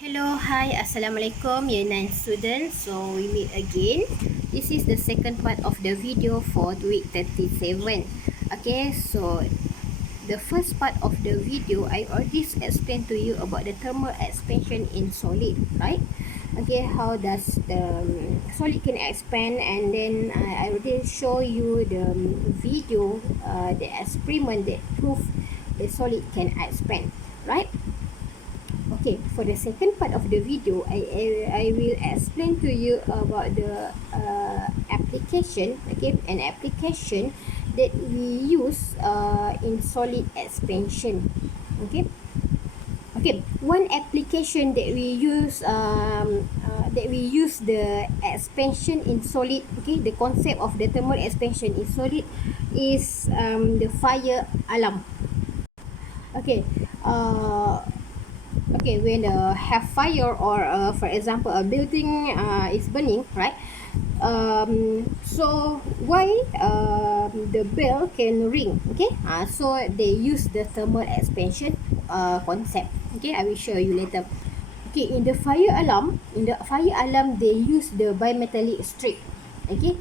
Hello, hi, Assalamualaikum, Year 9 students. So, we meet again. This is the second part of the video for week 37. Okay, so the first part of the video, I already explained to you about the thermal expansion in solid, right? Okay, how does the solid can expand, and then I already show you the video, the experiment that prove the solid can expand, right? Okay, for the second part of the video, I will explain to you about the application. Okay, an application that we use in solid expansion. Okay. Okay, one application that we use the expansion in solid. Okay, the concept of the thermal expansion in solid is the fire alarm. Okay, okay, when have fire, or for example a building is burning, right? So why the bell can ring? Okay, so they use the thermal expansion concept. Okay, I will show you later. Okay, in the fire alarm they use the bimetallic strip. Okay,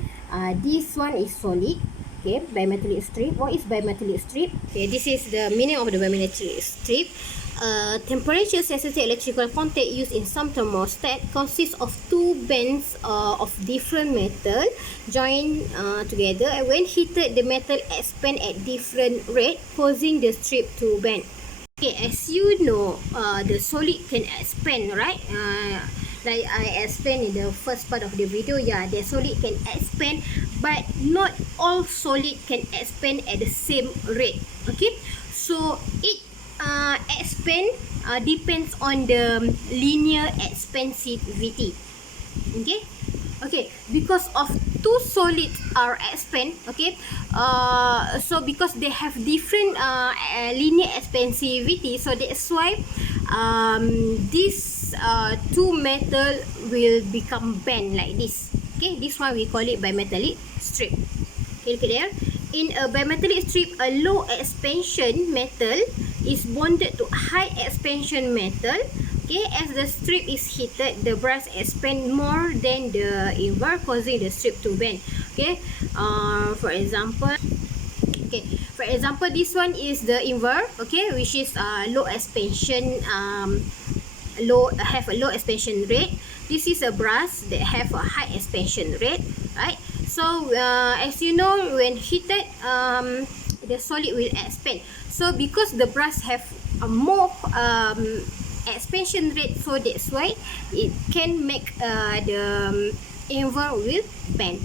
this one is solid. Okay, bimetallic strip. What is bimetallic strip? Okay, this is the meaning of the bimetallic strip. Temperature sensitive electrical contact used in some thermostat consists of two bands of different metal joined together, and when heated the metal expand at different rate, causing the strip to bend. Okay, as you know, the solid can expand, right? Like I explained in the first part of the video, yeah, the solid can expand, but not all solid can expand at the same rate. Okay, so it expand depends on the linear expansivity. Okay, okay, because of two solids are expand. Okay, so because they have different linear expansivity, so that's why this two metal will become bend like this. Okay, this one we call it bimetallic strip. Okay, look at there. In a bimetallic strip, a low expansion metal is bonded to high expansion metal. Okay, as the strip is heated, the brass expand more than the invar, causing the strip to bend. Okay, for example, this one is the invar. Okay, which is low expansion, have a low expansion rate. This is a brass that have a high expansion rate, right? So as you know, when heated, the solid will expand. So because the brass have a more expansion rate, so that's why it can make the invar will bend.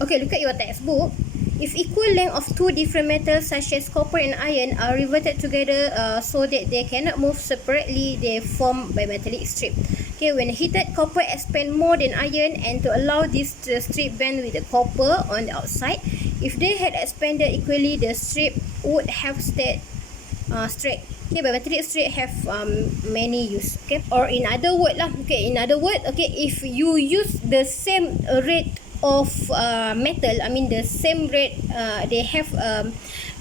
Okay, look at your textbook. If equal length of two different metals such as copper and iron are riveted together so that they cannot move separately, they form bimetallic strip. Okay, when heated, copper expand more than iron, and to allow this strip bend with the copper on the outside, if they had expanded equally, the strip would have stayed straight. Okay, bimetallic strip have many use. Okay, or in other word lah. Okay, in other word, okay, if you use the same rate of metal, I mean the same rate, they have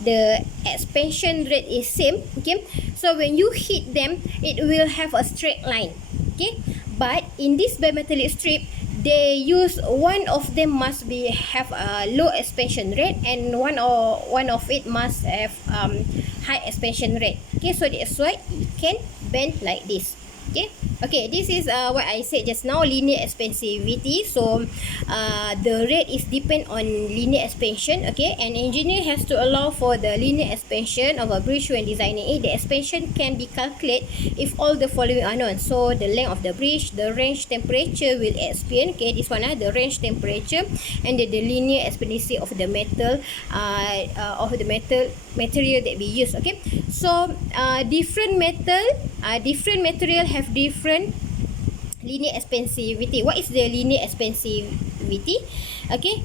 the expansion rate is same. Okay, so when you heat them, it will have a straight line. Okay, but in this bimetallic strip, they use one of them must be have a low expansion rate, and one of it must have high expansion rate. Okay, so that's why it can bend like this. Okay, okay, this is what I said just now, linear expansivity. So the rate is depend on linear expansion. Okay, an engineer has to allow for the linear expansion of a bridge when designing it. The expansion can be calculated if all the following are known. So the length of the bridge, the range temperature will expand. Okay, this one the range temperature, and the linear expansion of the metal, material that we use. Okay, so different material have different linear expansivity. What is the linear expansivity? Okay,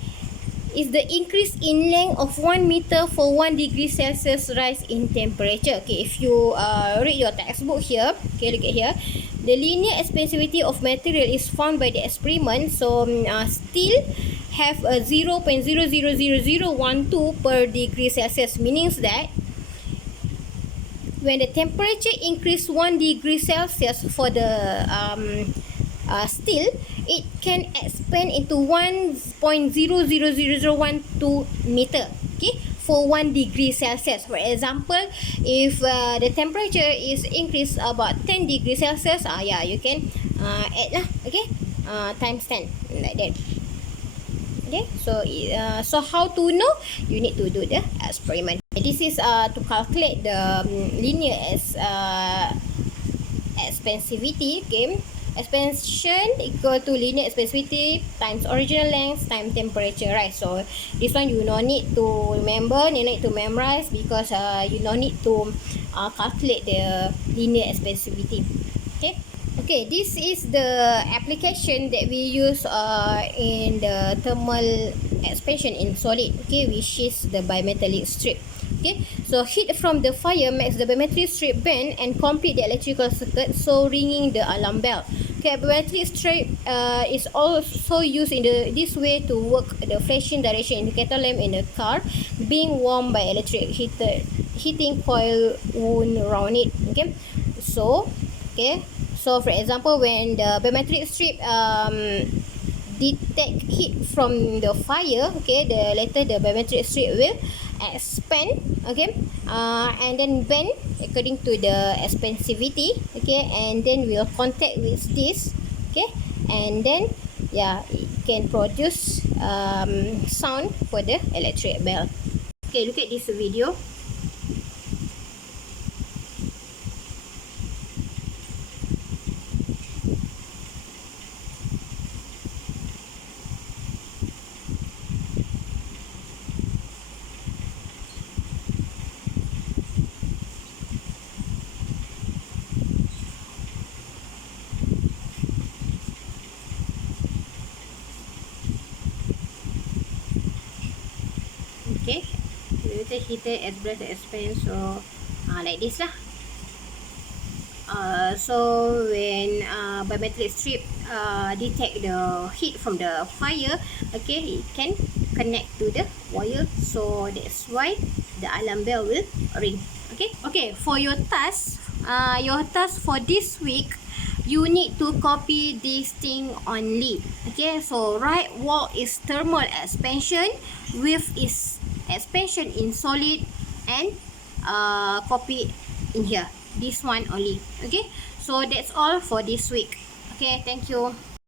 is the increase in length of 1 meter for 1 degree Celsius rise in temperature. Okay, if you read your textbook here, okay, look at here, the linear expansivity of material is found by the experiment. So still have a 0.00012 per degree Celsius, meaning that when the temperature increase 1 degree Celsius for the steel, it can expand into 1.0000012 meter, okay, for 1 degree Celsius. For example, if the temperature is increased about 10 degrees Celsius, yeah, you can add lah, okay, times 10 like that. Okay, so how to know? You need to do the experiment. This is to calculate the linear expansivity. Okay, expansion equal to linear expansivity times original length times temperature, right? So this one you no need to remember, you need to memorize, because you no need to calculate the linear expansivity. Okay, this is the application that we use in the thermal expansion in solid, okay, which is the bimetallic strip. Okay, so heat from the fire makes the bimetallic strip bend and complete the electrical circuit, so ringing the alarm bell. Okay, bimetallic strip is also used in this way to work the flashing direction indicator lamp in the car being warmed by electric heating coil wound around it. Okay, so for example, when the bimetallic strip detect heat from the fire, okay, the bimetallic strip will expand, okay, and then bend according to the expansivity, okay, and then will contact with this, okay, and then yeah, it can produce sound for the electric bell. Okay, look at this video. Okay, the heater express expand, so like this lah. So when bimetallic strip detect the heat from the fire, okay, it can connect to the wire, so that's why the alarm bell will ring. Okay, for your task for this week, you need to copy this thing only. Okay, so write what is thermal expansion with its expansion in solid, and copy in here this one only. Okay, so that's all for this week. Okay, thank you.